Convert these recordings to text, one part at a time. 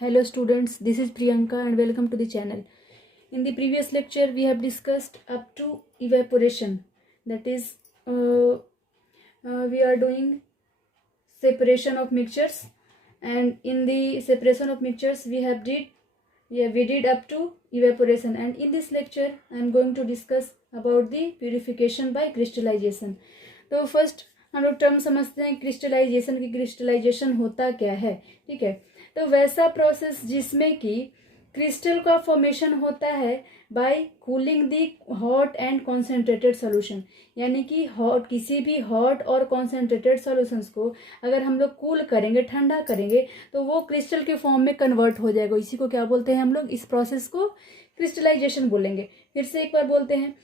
Hello students, this is Priyanka and welcome to the channel. In the previous lecture, we have discussed up to evaporation. That is, we are doing separation of mixtures, and in the separation of mixtures, we did up to evaporation. And in this lecture, I am going to discuss about the purification by crystallization. तो first हम लोग term समझते हैं crystallisation की। Crystallisation होता क्या है, ठीक है। तो वैसा प्रोसेस जिसमें कि क्रिस्टल का फॉर्मेशन होता है by cooling the hot and concentrated solution, यानी कि किसी भी हॉट और कॉन्सेंट्रेटेड सॉल्यूशंस को अगर हम लोग कूल करेंगे, ठंडा करेंगे, तो वो क्रिस्टल के फॉर्म में कन्वर्ट हो जाएगा। इसी को क्या बोलते हैं हम लोग? इस प्रोसेस को क्रिस्टलाइजेशन बोलेंगे। फिर से एक बार बोलते हैं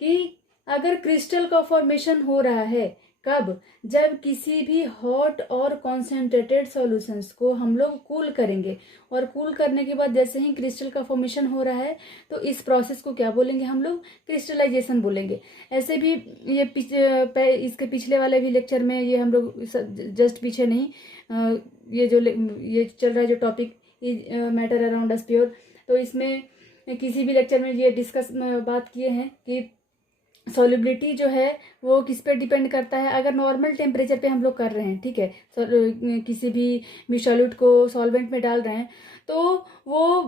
कि अगर क्रिस्टल का फॉर्मेशन हो रहा है कब? जब किसी भी हॉट और कॉन्सेंट्रेटेड सॉल्यूशंस को हम लोग कूल करेंगे, और कूल करने के बाद जैसे ही क्रिस्टल का फॉर्मेशन हो रहा है तो इस प्रोसेस को क्या बोलेंगे हम लोग? क्रिस्टलाइजेशन बोलेंगे। ऐसे भी इसके पिछले वाले भी लेक्चर में ये हम लोग जस्ट पीछे नहीं, ये चल रहा है जो topic matter around us pure, तो इसमें किसी भी लेक्चर में ये बात किए हैं कि सॉल्युबिलिटी जो है वो किस पे डिपेंड करता है। अगर नॉर्मल टेम्परेचर पे हम लोग कर रहे हैं, ठीक है, किसी भी सॉल्यूट को सॉल्वेंट में डाल रहे हैं, तो वो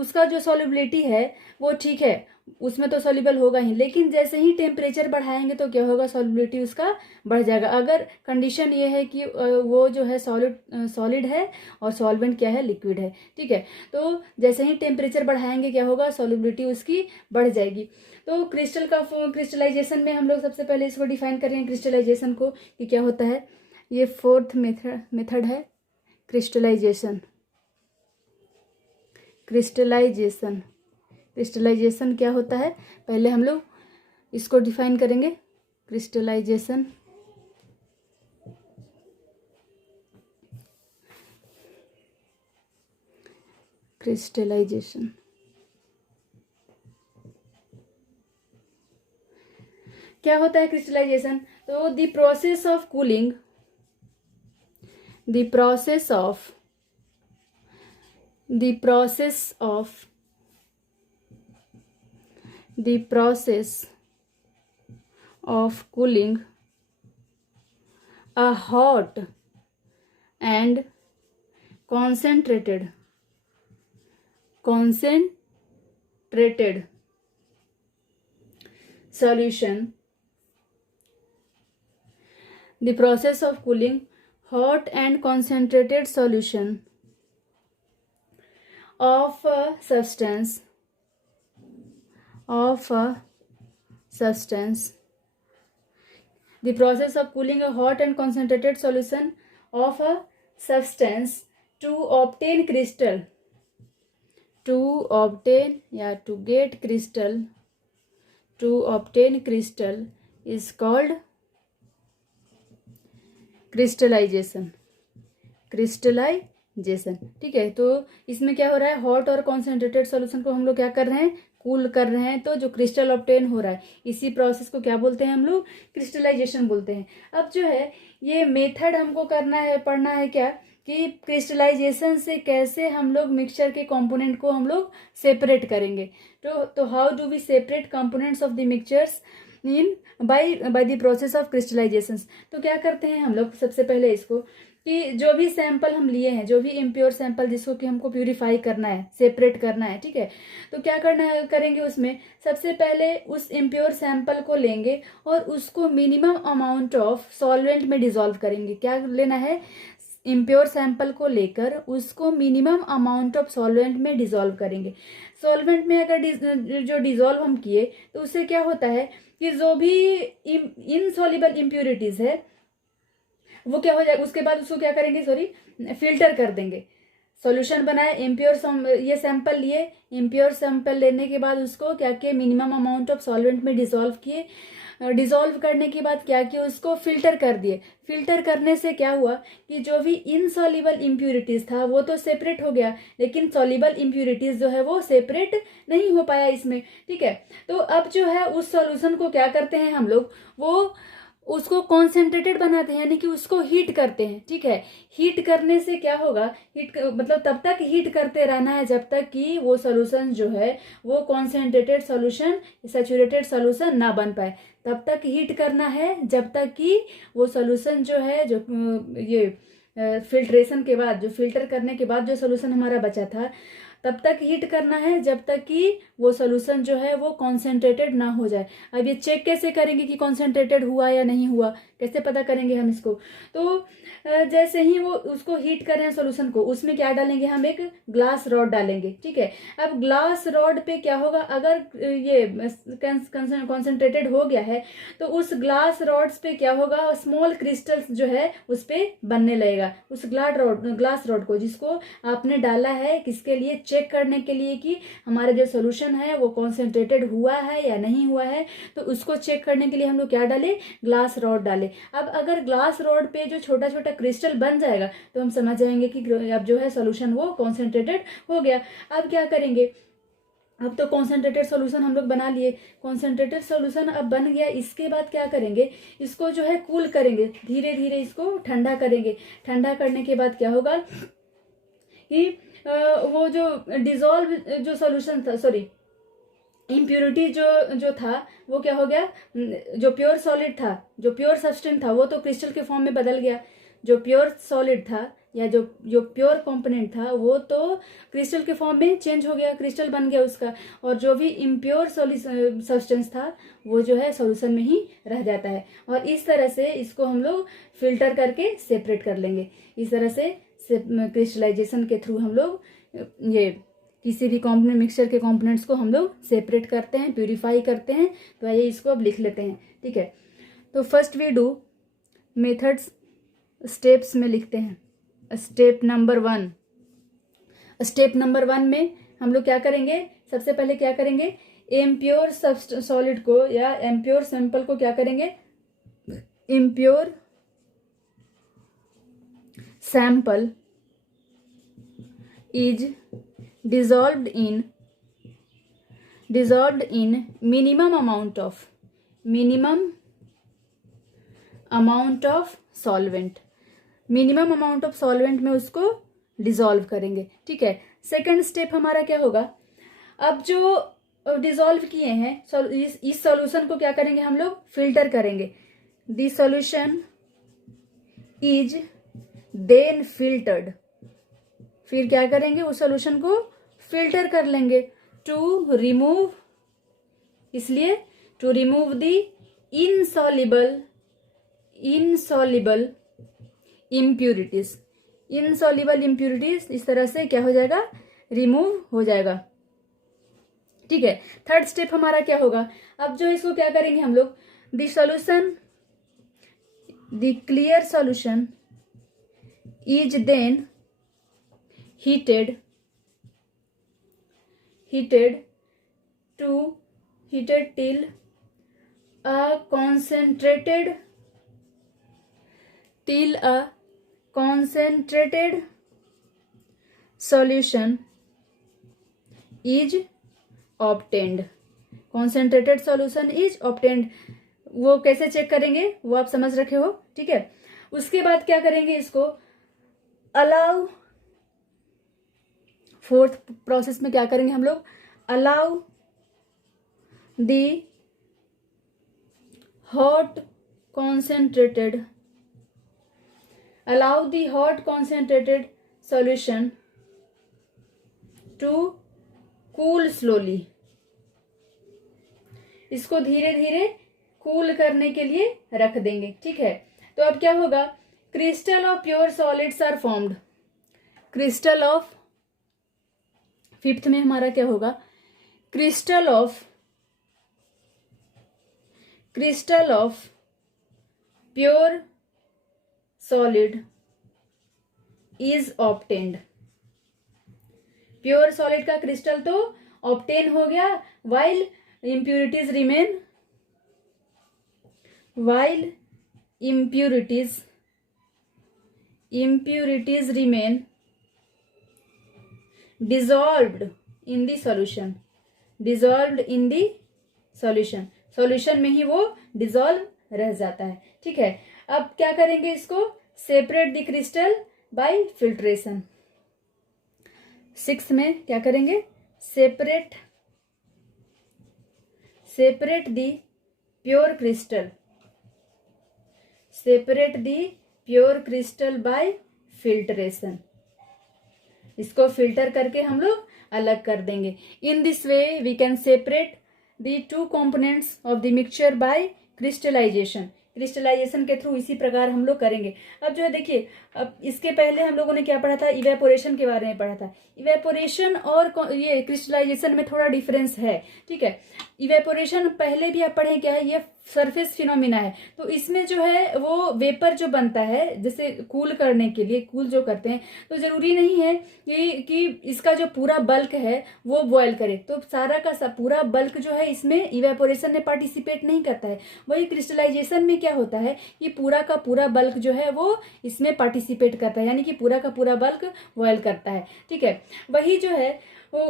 उसका जो सॉल्युबिलिटी है वो ठीक है, उसमें तो सॉल्युबल होगा ही। लेकिन जैसे ही टेम्परेचर बढ़ाएंगे तो क्या होगा? सॉल्युबिलिटी उसका बढ़ जाएगा। अगर कंडीशन ये है कि वो जो है सॉलिड है और सॉल्वेंट क्या है? लिक्विड है, ठीक है। तो जैसे ही टेम्परेचर बढ़ाएंगे क्या होगा? सॉल्युबिलिटी उसकी बढ़ जाएगी। तो क्रिस्टलाइजेशन में हम लोग सबसे पहले इसको डिफाइन कर रहे हैं, क्रिस्टलाइजेशन को, कि क्या होता है। ये फोर्थ मेथड है क्रिस्टलाइजेशन। क्रिस्टलाइजेशन क्या होता है, पहले हम लोग इसको डिफाइन करेंगे। क्रिस्टलाइजेशन क्या होता है क्रिस्टलाइजेशन? तो the process of cooling, the process of cooling a hot and concentrated solution. The process of cooling hot and concentrated solution of a substance the process of cooling a hot and concentrated solution of a substance to obtain crystal, to get crystal is called crystallisation, ठीक है। तो इसमें क्या हो रहा है? Hot और concentrated solution को हम लोग क्या कर रहे हैं? कूल कर रहे हैं, तो जो क्रिस्टल ऑब्टेन हो रहा है, इसी प्रोसेस को क्या बोलते हैं हम लोग? क्रिस्टलाइजेशन बोलते हैं। अब जो है ये मेथड हमको पढ़ना है क्या, कि क्रिस्टलाइजेशन से कैसे हम लोग मिक्सचर के कंपोनेंट को हम लोग सेपरेट करेंगे। तो how do we separate components of the mixtures in by the process of crystallisation. तो क्या करते हैं हम लोग? सबसे पहले इसको, कि जो भी सैंपल हम लिए हैं, जो भी इम्प्योर सैंपल जिसको कि हमको प्यूरिफाई करना है, सेपरेट करना है, ठीक है, तो क्या करेंगे उसमें? सबसे पहले उस इम्प्योर सैंपल को लेंगे और उसको मिनिमम अमाउंट ऑफ सॉल्वेंट में डिसॉल्व करेंगे। क्या लेना है? इम्प्योर सैंपल को लेकर उसको मिनिमम अमाउंट ऑफ सॉल्वेंट में डिसॉल्व करेंगे। सॉल्वेंट में अगर जो डिसॉल्व हम किए तो उससे क्या होता है कि जो भी इनसॉल्युबल इम्प्योरिटीज है वो क्या हो जाएगा? उसके बाद उसको क्या करेंगे? फिल्टर कर देंगे। सॉल्यूशन बनाए, ये सैंपल लिए, इम्प्योर सैंपल लेने के बाद उसको क्या किए? मिनिमम अमाउंट ऑफ सॉल्वेंट में डिसॉल्व किए। डिसॉल्व करने के बाद क्या किया? उसको फिल्टर कर दिए। फिल्टर करने से क्या हुआ कि जो भी इनसॉल्युबल इम्प्यूरिटीज था वो तो सेपरेट हो गया, लेकिन सॉल्युबल इम्प्यूरिटीज जो है वो सेपरेट नहीं हो पाया इसमें, ठीक है। तो अब जो है उस सॉल्यूशन को क्या करते हैं हम लोग? वो उसको कॉन्सेंट्रेटेड बनाते हैं, यानी कि उसको हीट करते हैं। ठीक है, हीट करने से क्या होगा, मतलब तब तक हीट करते रहना है जब तक कि वो सोल्यूशन जो है वो कॉन्सेंट्रेटेड सोल्यूशन, सैचुरेटेड सोल्यूशन ना बन पाए। तब तक हीट करना है जब तक कि वो सोल्यूशन जो है, जो ये फिल्ट्रेशन के बाद, जो फिल्टर करने के बाद जो सोल्यूशन हमारा बचा था, तब तक हीट करना है जब तक कि वो सोल्यूशन जो है वो कॉन्सेंट्रेटेड ना हो जाए। अब ये चेक कैसे करेंगे कि कॉन्सेंट्रेटेड हुआ या नहीं हुआ, कैसे पता करेंगे हम इसको? तो जैसे ही वो उसको हीट कर रहे हैं सोल्यूशन को, उसमें क्या डालेंगे हम, एक ग्लास रॉड डालेंगे। ठीक है, अब ग्लास रॉड पे क्या होगा, अगर ये कॉन्सेंट्रेटेड हो गया है तो उस ग्लास रॉड्स पे क्या होगा, स्मॉल क्रिस्टल्स जो है उस पे बनने लगेगा। उस ग्लास रॉड को जिसको आपने डाला है किसके लिए, चेक करने के लिए कि हमारा जो सोल्यूशन है वो कॉन्सेंट्रेटेड हुआ है या नहीं हुआ है। तो उसको चेक करने के लिए हम लोग क्या डाले, ग्लास रॉड डाले। अब अगर ग्लास रॉड पे जो छोटा छोटा क्रिस्टल बन जाएगा तो हम समझ जाएंगे कि अब जो है सोल्यूशन वो कॉन्सेंट्रेटेड हो गया। अब क्या करेंगे, अब तो कॉन्सेंट्रेटेड सोल्यूशन हम लोग बना लिए, कॉन्सेंट्रेटेड सोल्यूशन अब बन गया। इसके बाद क्या करेंगे, इसको जो है कूल करेंगे, धीरे धीरे इसको ठंडा करेंगे। ठंडा करने के बाद क्या होगा कि वो जो डिजॉल्व जो सोल्यूशन था, सॉरी इम्प्योरिटी जो था वो क्या हो गया, जो प्योर सॉलिड था, जो प्योर सब्सटेंस था वो तो क्रिस्टल के फॉर्म में बदल गया। जो प्योर सॉलिड था या जो प्योर कंपोनेंट था वो तो क्रिस्टल के फॉर्म में चेंज हो गया, क्रिस्टल बन गया उसका। और जो भी इम्प्योर सब्सटेंस था वो जो है सॉल्यूशन में ही रह जाता है। और इस तरह से इसको हम लोग फिल्टर करके सेपरेट कर लेंगे। इस तरह से क्रिस्टलाइजेशन के थ्रू हम लोग ये किसी भी कॉम्पोनेंट, मिक्सचर के कॉम्पोनेंट्स को हम लोग सेपरेट करते हैं, प्यूरिफाई करते हैं। तो आइए इसको अब लिख लेते हैं। ठीक है, तो first we do methods, steps में लिखते हैं। स्टेप नंबर 1, स्टेप नंबर 1 में हम लोग क्या करेंगे, सबसे पहले क्या करेंगे, इम्प्योर सॉलिड को या इम्प्योर सैंपल को क्या करेंगे, impure sample is dissolved in minimum amount of solvent, minimum amount of solvent में उसको डिसॉल्व करेंगे। ठीक है, सेकंड स्टेप हमारा क्या होगा, अब जो डिसॉल्व किए हैं इस सॉल्यूशन को क्या करेंगे, हम लोग फिल्टर करेंगे। This solution is then filtered, फिर क्या करेंगे, उस सॉल्यूशन को फिल्टर कर लेंगे टू रिमूव, इसलिए to remove the insoluble impurities. Insoluble impurities इस तरह से क्या हो जाएगा, रिमूव हो जाएगा। ठीक है, थर्ड स्टेप हमारा क्या होगा, अब जो इसको क्या करेंगे हम लोग, the solution, the clear solution is then heated till a concentrated solution is obtained। concentrated solution is obtained, वो कैसे चेक करेंगे वो आप समझ रखे हो। ठीक है, उसके बाद क्या करेंगे, इसको अलाउ, फोर्थ प्रोसेस में क्या करेंगे हम लोग, allow the hot concentrated solution to cool slowly, इसको धीरे धीरे कूल करने के लिए रख देंगे। ठीक है, तो अब क्या होगा, crystal of pure solids are formed. Crystal of, fifth में हमारा क्या होगा, crystal of pure solid is obtained. Pure solid का क्रिस्टल तो ऑब्टेन हो गया, while impurities remain dissolved in the solution, solution में ही वो डिसॉल्व रह जाता है। ठीक है, अब क्या करेंगे इसको, separate the crystal by filtration. 6 में क्या करेंगे, separate the pure crystal, separate the pure crystal by filtration. इसको फिल्टर करके हम लोग अलग कर देंगे। In this way we can separate the two components of the mixture by crystallization. Crystallization के थ्रू इसी प्रकार हम लोग करेंगे। अब जो है देखिए, अब इसके पहले हम लोगों ने क्या पढ़ा था, इवेपोरेशन के बारे में पढ़ा था। इवेपोरेशन और ये क्रिस्टलाइजेशन में थोड़ा डिफरेंस है। ठीक है, इवेपोरेशन पहले भी आप पढ़े क्या है, ये सरफेस फिनोमिना है। तो इसमें जो है वो वेपर जो बनता है, जैसे कूल करने के लिए कूल जो करते हैं, तो जरूरी नहीं है कि इसका जो पूरा बल्क है वो बॉयल करे। तो सारा का पूरा बल्क जो है इसमें इवेपोरेशन में पार्टिसिपेट नहीं करता है। वही क्रिस्टलाइजेशन में क्या होता है कि पूरा का पूरा बल्क जो है वो इसमें पार्टिसिपेट करता है, यानी कि पूरा का पूरा बल्क बॉयल करता है। ठीक है, वही जो है वो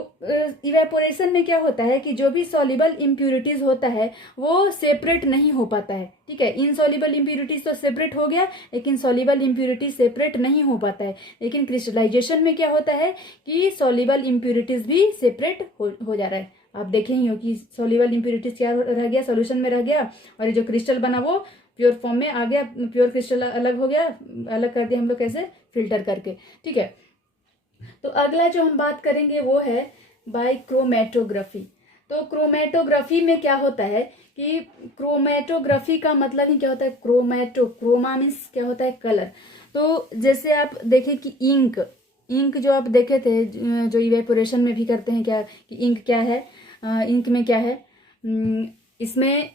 इवेपोरेशन में क्या होता है कि जो भी सॉल्युबल इम्प्यूरिटीज होता है वो सेपरेट नहीं हो पाता है। ठीक है, इनसॉल्युबल इम्प्यूरिटीज तो सेपरेट हो गया, लेकिन सॉल्युबल इम्प्यूरिटीज सेपरेट नहीं हो पाता है। लेकिन क्रिस्टलाइजेशन में क्या होता है कि सॉल्युबल इम्प्यूरिटीज भी सेपरेट हो जा रहा है। आप देखें ही हो कि सॉल्युबल इम्प्यूरिटीज क्या रह गया, सॉल्यूशन में रह गया, और ये जो क्रिस्टल बना वो प्योर फॉर्म में आ गया, प्योर क्रिस्टल अलग हो गया, अलग कर दिया हम लोग कैसे, फिल्टर करके। ठीक है, तो अगला जो हम बात करेंगे वो है बाय क्रोमेटोग्राफी। तो क्रोमेटोग्राफी में क्या होता है कि क्रोमेटोग्राफी का मतलब ही क्या होता है, क्रोमा मीन्स क्या होता है, कलर। तो जैसे आप देखें कि इंक जो आप देखे थे, जो इवेपोरेशन में भी करते हैं, क्या कि इंक क्या है, इंक में क्या है, इसमें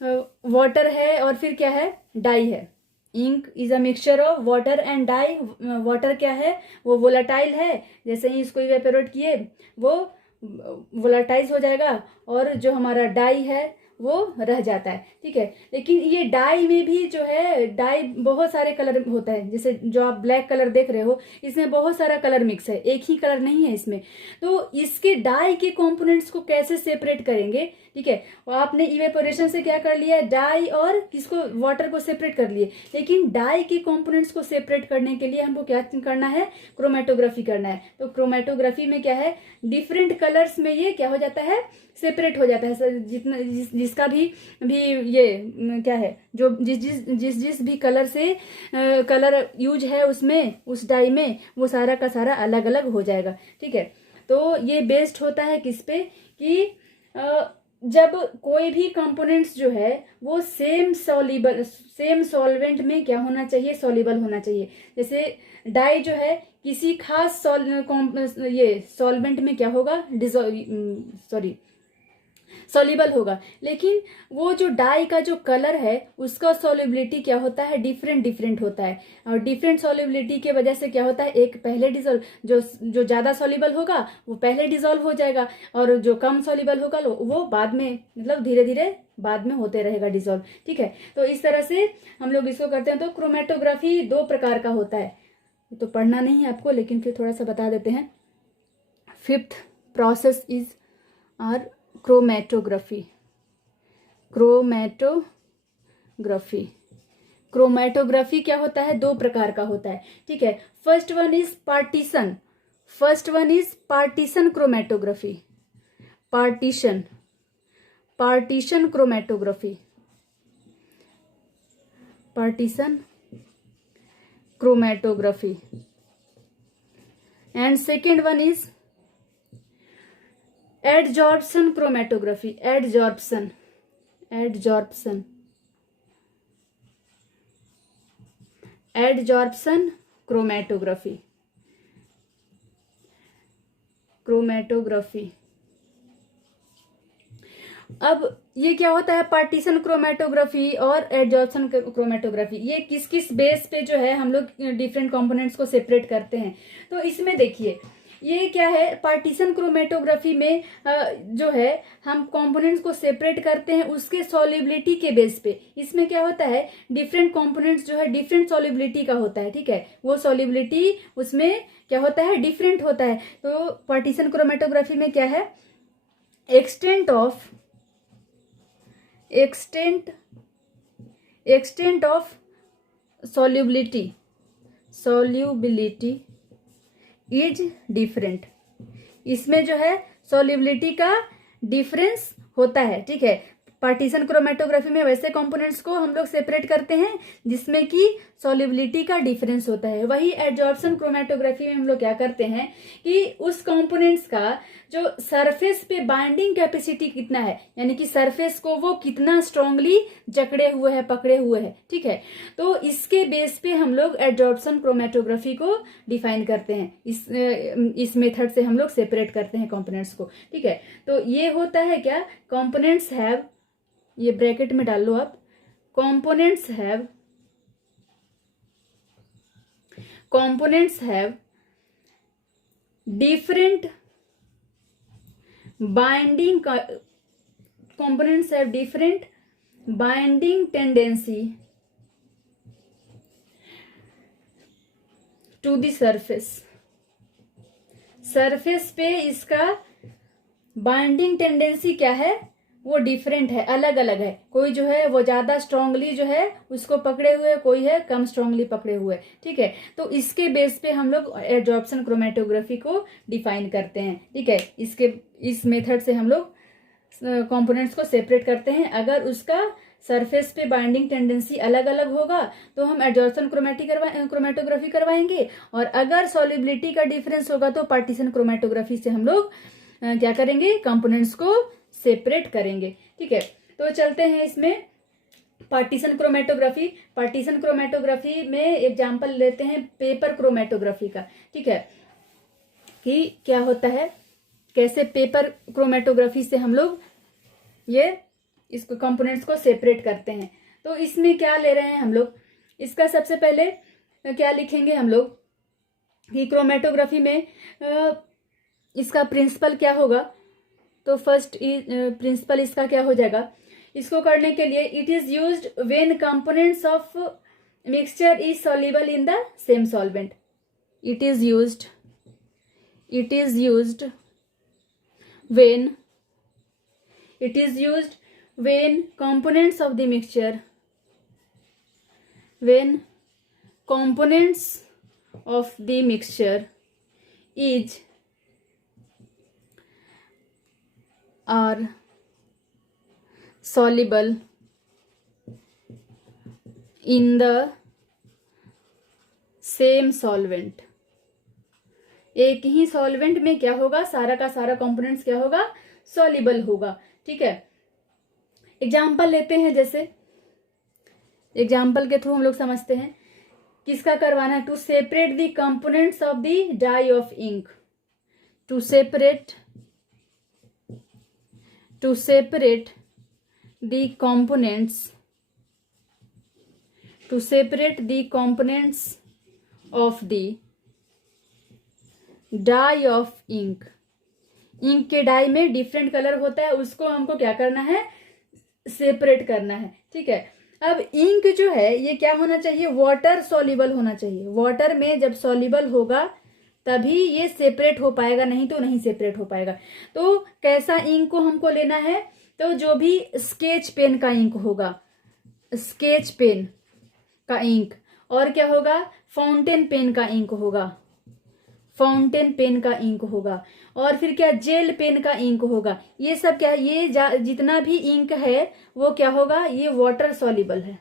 वाटर है और फिर क्या है, डाई है। Ink is a mixture of water and dye. Water क्या है, वो वोलाटाइल है, जैसे ही इसको इवेपोरेट किए वो वोलाटाइज हो जाएगा, और जो हमारा डाई है वो रह जाता है। ठीक है, लेकिन ये डाई में भी जो है, डाई बहुत सारे कलर होता है। जैसे जो आप ब्लैक कलर देख रहे हो, इसमें बहुत सारा कलर मिक्स है, एक ही कलर नहीं है इसमें। तो इसके डाई के कंपोनेंट्स को कैसे सेपरेट करेंगे। ठीक है, और आपने इवेपोरेशन से क्या कर लिया, डाई और किसको, वाटर को सेपरेट कर लिए। लेकिन डाई के कंपोनेंट्स को सेपरेट करने के लिए हमको क्या करना है, क्रोमेटोग्राफी करना है। तो क्रोमेटोग्राफी में क्या है, डिफरेंट कलर्स में ये क्या हो जाता है, सेपरेट हो जाता है। जितना जिसका भी ये क्या है, जो जिस भी कलर से कलर यूज है उसमें, उस डाई में, वो सारा का सारा अलग अलग हो जाएगा। ठीक है, तो ये बेस्ड होता है किस पे कि जब कोई भी कंपोनेंट्स जो है वो सेम सॉल्वेंट में क्या होना चाहिए, सॉल्युबल होना चाहिए। जैसे डाई जो है किसी खास ये सॉल्वेंट में क्या होगा, सॉल्युबल होगा। लेकिन वो जो डाई का जो कलर है उसका सॉल्युबिलिटी क्या होता है, डिफरेंट होता है। और डिफरेंट सॉल्युबिलिटी के वजह से क्या होता है, एक पहले डिजोल्व, जो ज्यादा सॉल्युबल होगा वो पहले डिजोल्व हो जाएगा, और जो कम सॉल्युबल होगा वो बाद में, मतलब धीरे धीरे बाद में होते रहेगा डिजोल्व। ठीक है, तो इस तरह से हम लोग इसको करते हैं। तो क्रोमेटोग्राफी 2 प्रकार का होता है, तो पढ़ना नहीं है आपको, लेकिन फिर थोड़ा सा बता देते हैं। 5th process is are chromatography. Chromatography क्या होता है, 2 प्रकार का होता है। ठीक है, first one is partition chromatography. Partition chromatography and second one is adsorption chromatography. Adsorption chromatography. अब ये क्या होता है, पार्टीशन क्रोमेटोग्राफी और एडजॉर्प्शन क्रोमेटोग्राफी, ये किस किस बेस पे जो है हम लोग डिफरेंट कंपोनेंट्स को सेपरेट करते हैं। तो इसमें देखिए ये क्या है, पार्टीशन क्रोमेटोग्राफी में जो है हम कंपोनेंट्स को सेपरेट करते हैं उसके सॉल्युबिलिटी के बेस पे। इसमें क्या होता है, डिफरेंट कंपोनेंट्स जो है डिफरेंट सॉल्युबिलिटी का होता है। ठीक है, वो सॉल्युबिलिटी उसमें क्या होता है, डिफरेंट होता है। तो पार्टीशन क्रोमेटोग्राफी में क्या है, extent extent of solubility is different. इसमें जो है solubility का डिफरेंस होता है, ठीक है। पार्टीशन क्रोमेटोग्राफी में वैसे कंपोनेंट्स को हम लोग सेपरेट करते हैं जिसमें कि सॉल्युबिलिटी का डिफरेंस होता है। वही एडजॉर्प्शन क्रोमेटोग्राफी में हम लोग क्या करते हैं कि उस कंपोनेंट्स का जो सरफेस पे बाइंडिंग कैपेसिटी कितना है, यानी कि सरफेस को वो कितना स्ट्रांगली जकड़े हुए है, पकड़े हुए है, ठीक है। तो इसके बेस पे हम लोग एडजॉर्प्शन क्रोमेटोग्राफी को डिफाइन करते हैं। इस मेथड से हम लोग सेपरेट करते हैं कंपोनेंट्स को, ठीक है। तो ये होता है क्या, कंपोनेंट्स हैव, ये ब्रैकेट में डाल लो आप, components have different binding tendency to the surface पे इसका बाइंडिंग टेंडेंसी क्या है, वो डिफरेंट है, अलग अलग है। कोई जो है वो ज्यादा स्ट्रांगली जो है उसको पकड़े हुए, कोई है कम स्ट्रांगली पकड़े हुए, ठीक है। तो इसके बेस पे हम लोग एडजॉर्प्शन क्रोमेटोग्राफी को डिफाइन करते हैं, ठीक है। इस मेथड से हम लोग कंपोनेंट्स को सेपरेट करते हैं। अगर उसका सरफेस पे बाइंडिंग टेंडेंसी अलग अलग होगा तो हम एडजॉर्प्शन क्रोमेटोग्राफी करवाएंगे, और अगर सॉल्युबिलिटी का डिफरेंस होगा तो पार्टीशन क्रोमेटोग्राफी से हम लोग क्या करेंगे, कंपोनेंट्स को सेपरेट करेंगे, ठीक है। तो चलते हैं इसमें पार्टीशन क्रोमेटोग्राफी में एग्जांपल लेते हैं पेपर क्रोमेटोग्राफी का, ठीक है, कि क्या होता है, कैसे पेपर क्रोमेटोग्राफी से हम लोग ये इसको कंपोनेंट्स को सेपरेट करते हैं। तो इसमें क्या ले रहे हैं हम लोग, इसका सबसे पहले क्या लिखेंगे हम लोग कि क्रोमेटोग्राफी में इसका प्रिंसिपल क्या होगा। तो फर्स्ट प्रिंसिपल इसका क्या हो जाएगा, इसको करने के लिए it is used when components of mixture is soluble in the same solvent. It is used when components of the mixture are soluble in the same solvent। एक ही सॉल्वेंट में क्या होगा, सारा का सारा कंपोनेंट्स क्या होगा, सॉल्युबल होगा, ठीक है। एग्जाम्पल लेते हैं, जैसे एग्जाम्पल के थ्रू हम लोग समझते हैं किसका करवाना है। To separate the components of the dye of ink, to separate the components of the dye of ink. Ink के डाई में डिफरेंट कलर होता है, उसको हमको क्या करना है, सेपरेट करना है, ठीक है। अब इंक जो है ये क्या होना चाहिए, वाटर सॉल्युबल होना चाहिए। वाटर में जब सॉल्युबल होगा तभी ये सेपरेट हो पाएगा, नहीं तो नहीं सेपरेट हो पाएगा। तो कैसा इंक को हमको लेना है, तो जो भी स्केच पेन का इंक होगा, स्केच पेन का इंक, और क्या होगा, फाउंटेन पेन का इंक होगा, फाउंटेन पेन का इंक होगा, और फिर क्या, जेल पेन का इंक होगा। ये सब क्या है, ये जितना भी इंक है वो क्या होगा, ये वाटर सॉल्युबल है,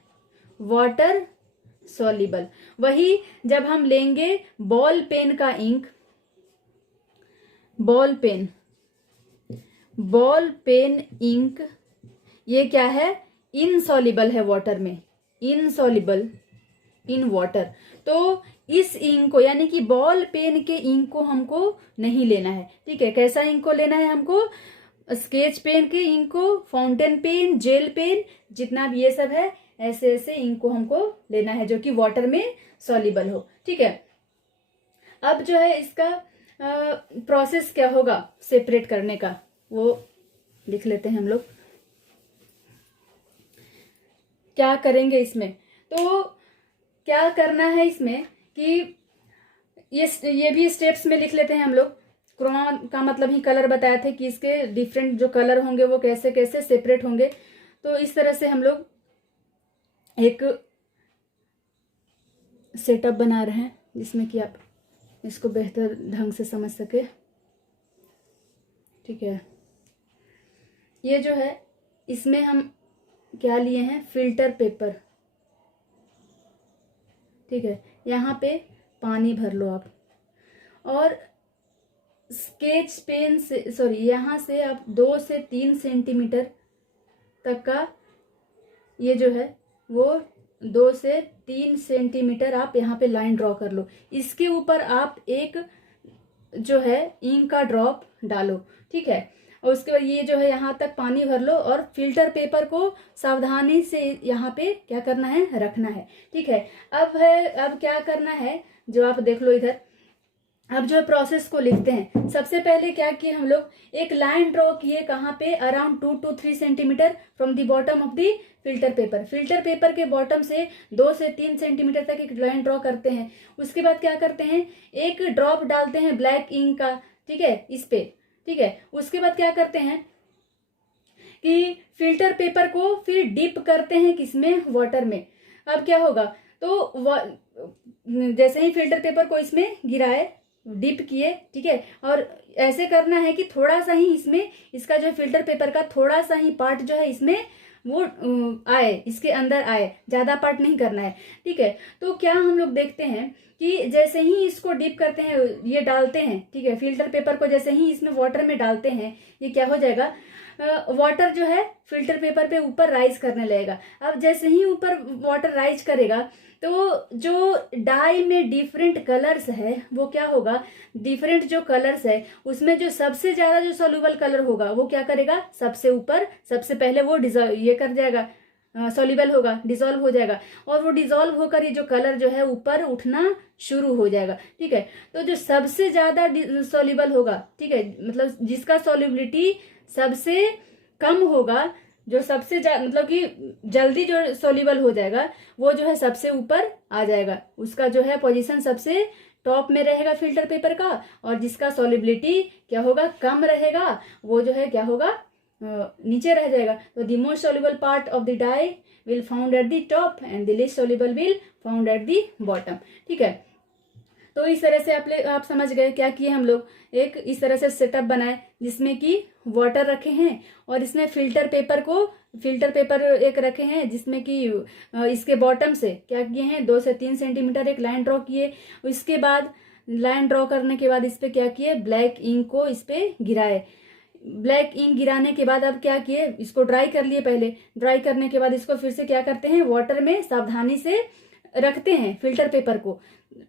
वाटर सॉल्युबल। वही जब हम लेंगे बॉल पेन का इंक, बॉल पेन इंक, ये क्या है, इनसॉल्युबल है वाटर में, इनसॉल्युबल इन वाटर। तो इस इंक को, यानी कि बॉल पेन के इंक को हमको नहीं लेना है, ठीक है। कैसा इंक को लेना है हमको, स्केच पेन के इंक को, फाउंटेन पेन, जेल पेन, जितना भी ये सब है, ऐसे ऐसे इंक को हमको लेना है जो कि वाटर में सॉल्युबल हो, ठीक है। अब जो है इसका प्रोसेस क्या होगा सेपरेट करने का, वो लिख लेते हैं हम लोग। क्या करेंगे इसमें, तो क्या करना है इसमें कि ये भी स्टेप्स में लिख लेते हैं हम लोग। क्रोमा का मतलब ही कलर बताए थे कि इसके डिफरेंट जो कलर होंगे वो कैसे कैसे सेपरेट होंगे। तो इस तरह से हम लोग एक सेटअप बना रहे हैं जिसमें कि आप इसको बेहतर ढंग से समझ सके। ठीक है, ये जो है इसमें हम क्या लिए हैं, फिल्टर पेपर। ठीक है, यहाँ पे पानी भर लो आप, और स्केच पेन से यहाँ से आप 2 से 3 सेंटीमीटर तक का ये जो है वो 2 से 3 सेंटीमीटर आप यहाँ पे लाइन ड्रॉ कर लो। इसके ऊपर आप एक जो है इंक का ड्रॉप डालो। ठीक है, और उसके बाद ये जो है यहाँ तक पानी भर लो, और फिल्टर पेपर को सावधानी से यहाँ पे क्या करना है, रखना है। ठीक है, अब क्या करना है, जो आप देख लो इधर। अब जो प्रोसेस को लिखते हैं, सबसे पहले क्या किए हम लोग, एक लाइन ड्रॉ किए कहाँ पे, around 2 to 3 centimetre from the bottom of the filter paper. Filter paper के बॉटम से 2 से 3 सेंटीमीटर तक एक लाइन ड्रॉ करते हैं। उसके बाद क्या करते हैं, एक ड्रॉप डालते हैं ब्लैक इंक का। ठीक है, इस पे। ठीक है, उसके बाद क्या करते हैं कि फिल्टर पेपर को फिर डिप करते हैं किसमें, वाटर में। अब क्या होगा, तो जैसे ही फिल्टर पेपर को इसमें गिराए, डिप किए, ठीक है, और ऐसे करना है कि थोड़ा सा ही इसमें, इसका जो फिल्टर पेपर का थोड़ा सा ही पार्ट जो है इसमें वो आए, इसके अंदर आए, ज्यादा पार्ट नहीं करना है। ठीक है, तो क्या हम लोग देखते हैं कि जैसे ही इसको डिप करते हैं, ये डालते हैं, ठीक है, फिल्टर पेपर को जैसे ही इसमें वाटर में डालते हैं, ये क्या हो जाएगा, वाटर जो है फिल्टर पेपर पे ऊपर राइज करने लगेगा। अब जैसे ही ऊपर वाटर राइज करेगा, तो जो डाई में डिफरेंट कलर्स है वो क्या होगा, डिफरेंट जो कलर्स है उसमें जो सबसे ज्यादा जो सॉल्युबल कलर होगा वो क्या करेगा, सबसे ऊपर, सबसे पहले वो ये कर जाएगा, सॉल्युबल होगा, डिसॉल्व हो जाएगा, और वो डिसॉल्व होकर ये जो कलर जो है ऊपर उठना शुरू हो जाएगा। ठीक है, तो जो सबसे ज्यादा सॉल्युबल होगा, ठीक है, मतलब जिसका सॉल्युबिलिटी सबसे कम होगा, जो सबसे मतलब कि जल्दी जो सॉल्युबल हो जाएगा, वो जो है सबसे ऊपर आ जाएगा, उसका जो है पोजीशन सबसे टॉप में रहेगा फिल्टर पेपर का। और जिसका सॉल्युबिलिटी क्या होगा, कम रहेगा, वो जो है क्या होगा, नीचे रह जाएगा। तो the most soluble part of the dye will found at the top and the least soluble will found at the bottom. ठीक है, तो इस तरह से आप समझ गए क्या किए हम लोग, एक इस तरह से सेटअप बनाए जिसमें कि वाटर रखे हैं, और इसमें फिल्टर पेपर एक रखे हैं जिसमें कि इसके बॉटम से क्या किए हैं, 2 से 3 सेंटीमीटर एक लाइन ड्रॉ किए। इसके बाद लाइन ड्रॉ करने के बाद इस पे क्या किए, ब्लैक इंक को इस पे गिराए। ब्लैक इंक गिराने के बाद अब क्या किए, इसको ड्राई कर लिए पहले। ड्राई करने के बाद इसको फिर से क्या करते हैं, वाटर में सावधानी से रखते हैं फिल्टर पेपर को।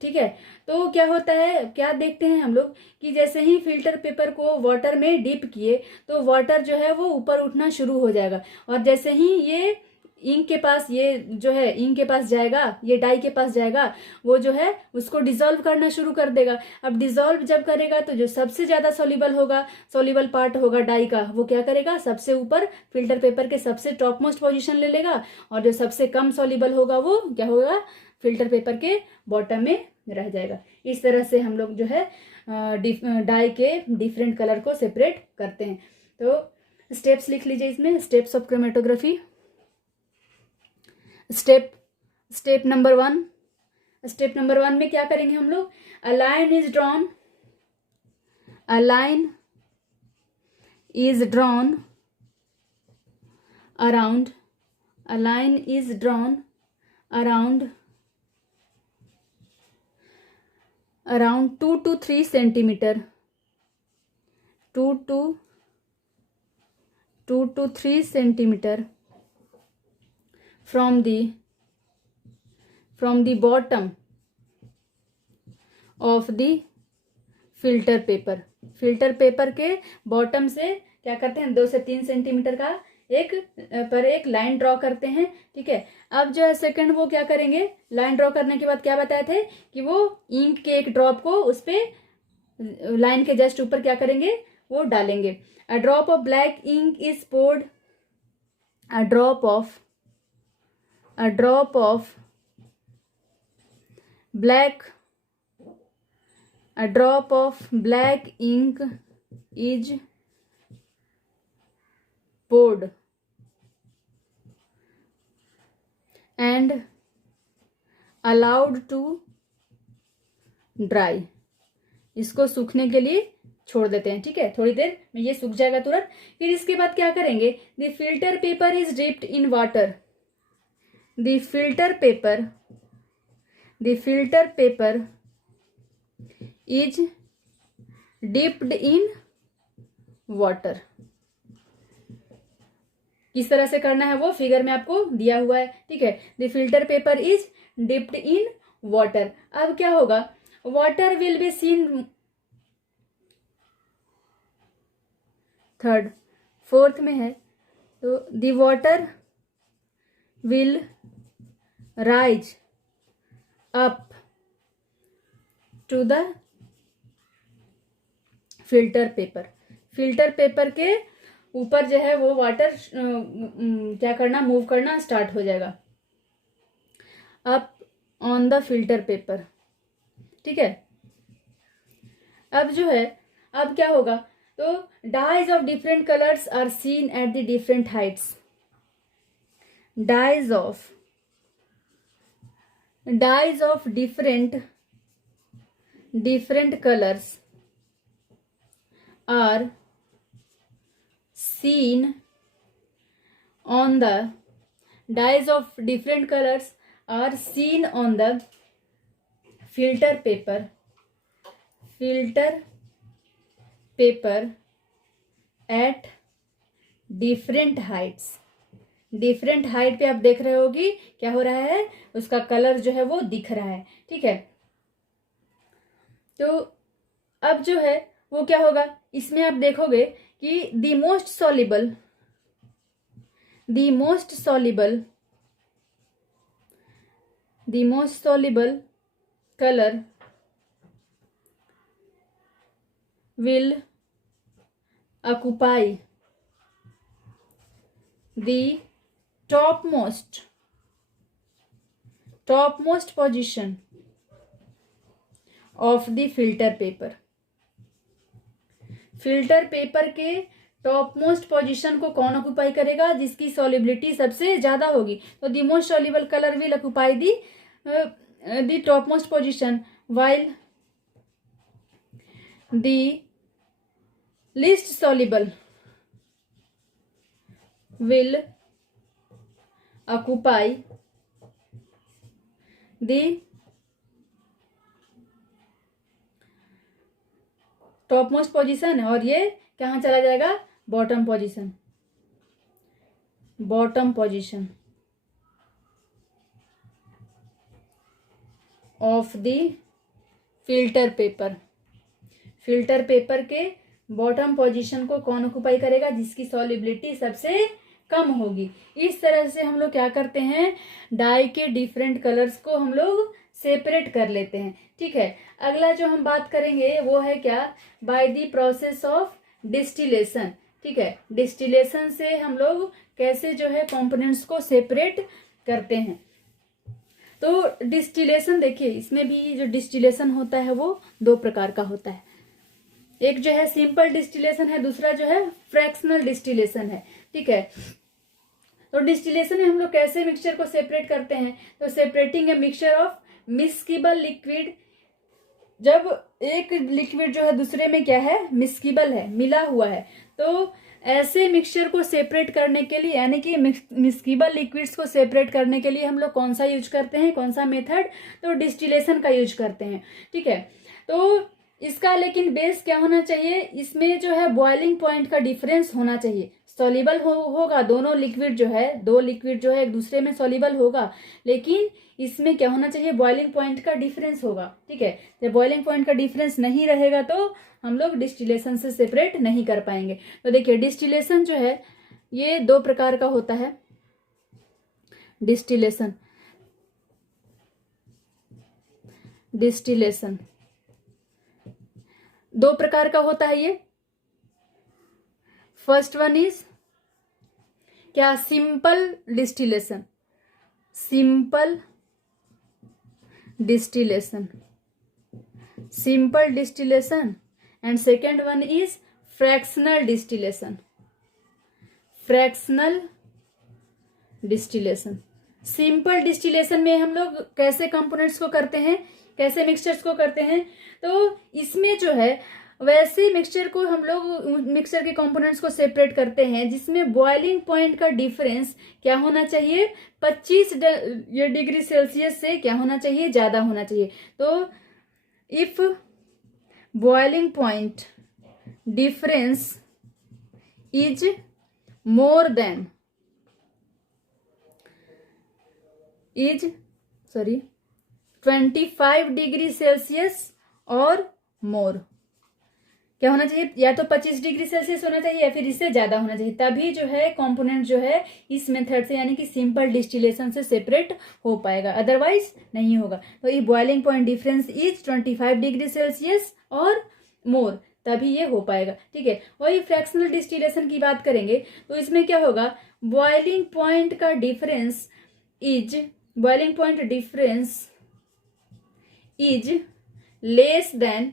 ठीक है, तो क्या होता है, क्या देखते हैं हम लोग कि जैसे ही फिल्टर पेपर को वाटर में डिप किए, तो वाटर जो है वो ऊपर उठना शुरू हो जाएगा, और जैसे ही ये इंक के पास, ये जो है इंक के पास जाएगा, ये डाई के पास जाएगा, वो जो है उसको डिसॉल्व करना शुरू कर देगा। अब डिसॉल्व जब करेगा, तो जो सबसे ज्यादा सॉल्युबल पार्ट होगा डाई का, वो क्या करेगा, सबसे ऊपर फिल्टर पेपर के सबसे टॉप मोस्ट पोजिशन ले लेगा, और जो सबसे कम सॉल्युबल होगा वो क्या होगा, फिल्टर पेपर के बॉटम में रह जाएगा। इस तरह से हम लोग जो है डाई के डिफरेंट कलर को सेपरेट करते हैं। तो स्टेप्स लिख लीजिए इसमें, steps of chromatography. Step number 1 में क्या करेंगे हम लोग, a line is drawn around 2 to 3 centimeter, 2 to 3 centimeter from the bottom of the filter paper के बॉटम से क्या करते हैं, 2 से 3 सेंटीमीटर का एक लाइन ड्रॉ करते हैं। ठीक है, अब जो है सेकंड वो क्या करेंगे, लाइन ड्रॉ करने के बाद क्या बताए थे कि वो इंक के एक ड्रॉप को उस पे लाइन के जस्ट ऊपर क्या करेंगे, वो डालेंगे। A drop of black ink is poured, a drop of black ink is poured and allowed to dry. इसको सूखने के लिए छोड़ देते हैं, ठीक है, थोड़ी देर में ये सूख जाएगा तुरंत। फिर इसके बाद क्या करेंगे, the filter paper is dipped in water, the filter paper is dipped in water. किस तरह से करना है वो फिगर में आपको दिया हुआ है, ठीक है। The filter paper is dipped in water. अब क्या होगा, water will be seen, third fourth में है, तो the water will rise up to the filter paper. Filter paper के ऊपर जो है वो वाटर क्या करना, मूव करना स्टार्ट हो जाएगा up on the filter paper, ठीक है। अब जो है, अब क्या होगा, तो dyes of different colours are seen at the different heights. Dyes of different colors are seen on the dyes of different colors are seen on the filter paper at different heights। Different height पे आप देख रहे होगी क्या हो रहा है, उसका कलर जो है वो दिख रहा है, ठीक है। तो अब जो है वो क्या होगा, इसमें आप देखोगे कि the most soluble color will occupy the topmost position of the filter paper। Filter paper के टॉप मोस्ट पोजिशन को कौन ऑक्यूपाई करेगा, जिसकी सॉल्युबिलिटी सबसे ज्यादा होगी। तो the most soluble colour will occupy the top most position, while the least soluble will occupy the top most position, और ये कहाँ चला जाएगा, bottom position of the filter paper. Filter paper के बॉटम पोजीशन को कौन ऑक्यूपाई करेगा, जिसकी सॉल्युबिलिटी सबसे कम होगी। इस तरह से हम लोग क्या करते हैं, डाई के डिफरेंट कलर्स को हम लोग सेपरेट कर लेते हैं, ठीक है। अगला जो हम बात करेंगे वो है क्या, bye the process of distillation, ठीक है। डिस्टिलेशन से हम लोग कैसे जो है कंपोनेंट्स को सेपरेट करते हैं। तो डिस्टिलेशन देखिए, इसमें भी जो डिस्टिलेशन होता है वो दो प्रकार का होता है। एक जो है सिंपल डिस्टिलेशन है, दूसरा जो है फ्रैक्शनल डिस्टिलेशन है, ठीक है। तो डिस्टिलेशन में हम लोग कैसे मिक्सचर को सेपरेट करते हैं, तो separating a mixture of miscible liquid. जब एक लिक्विड जो है दूसरे में क्या है, मिस्किबल है, मिला हुआ है, तो ऐसे मिक्सचर को सेपरेट करने के लिए, यानी कि मिस्किबल लिक्विड्स को सेपरेट करने के लिए हम लोग कौन सा यूज करते हैं, कौन सा मेथड, तो डिस्टिलेशन का यूज करते हैं, ठीक है। तो इसका लेकिन बेस क्या होना चाहिए, इसमें जो है बॉइलिंग पॉइंट का डिफरेंस होना चाहिए। सॉल्युबल होगा, दोनों लिक्विड जो है, दो लिक्विड जो है एक दूसरे में सॉल्युबल होगा, लेकिन इसमें क्या होना चाहिए, बॉइलिंग पॉइंट का डिफरेंस होगा, ठीक है। जब बॉइलिंग पॉइंट का डिफरेंस नहीं रहेगा तो हम लोग डिस्टिलेशन से सेपरेट नहीं कर पाएंगे। तो देखिए डिस्टिलेशन जो है ये दो प्रकार का होता है। डिस्टिलेशन दो प्रकार का होता है ये। फर्स्ट वन इज क्या, simple distillation, and second one is fractional distillation. Simple distillation में हम लोग कैसे कंपोनेंट्स को करते हैं, कैसे मिक्सचर्स को करते हैं, तो इसमें जो है वैसे मिक्सचर को हम लोग मिक्सचर के कंपोनेंट्स को सेपरेट करते हैं जिसमें बॉइलिंग पॉइंट का डिफरेंस क्या होना चाहिए, 25 डिग्री सेल्सियस से क्या होना चाहिए, ज्यादा होना चाहिए। तो if boiling point difference is more than 25 degree Celsius और मोर, क्या होना चाहिए, या तो 25 डिग्री सेल्सियस होना चाहिए या फिर इससे ज्यादा होना चाहिए, तभी जो है कंपोनेंट जो है इस मेथड से यानी कि सिंपल डिस्टिलेशन से सेपरेट हो पाएगा, अदरवाइज नहीं होगा। तो ये boiling point difference is 25 degree Celsius और मोर, तभी ये हो पाएगा। ठीक है, वही फ्रैक्शनल डिस्टिलेशन की बात करेंगे तो इसमें क्या होगा, boiling point difference is less than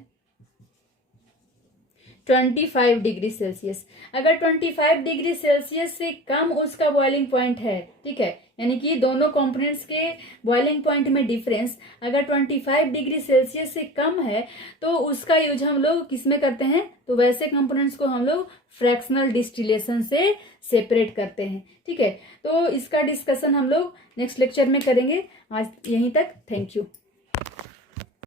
25 degree Celsius. अगर 25 डिग्री सेल्सियस से कम उसका बॉइलिंग पॉइंट है, ठीक है, यानी कि दोनों कंपोनेंट्स के बॉइलिंग पॉइंट में डिफरेंस अगर 25 डिग्री सेल्सियस से कम है तो उसका यूज हम लोग किस में करते हैं, तो वैसे कंपोनेंट्स को हम लोग फ्रैक्शनल डिस्टिलेशन से सेपरेट करते हैं। ठीक है, तो इसका डिस्कशन हम लोग नेक्स्ट लेक्चर में करेंगे। आज यहीं तक, थैंक यू।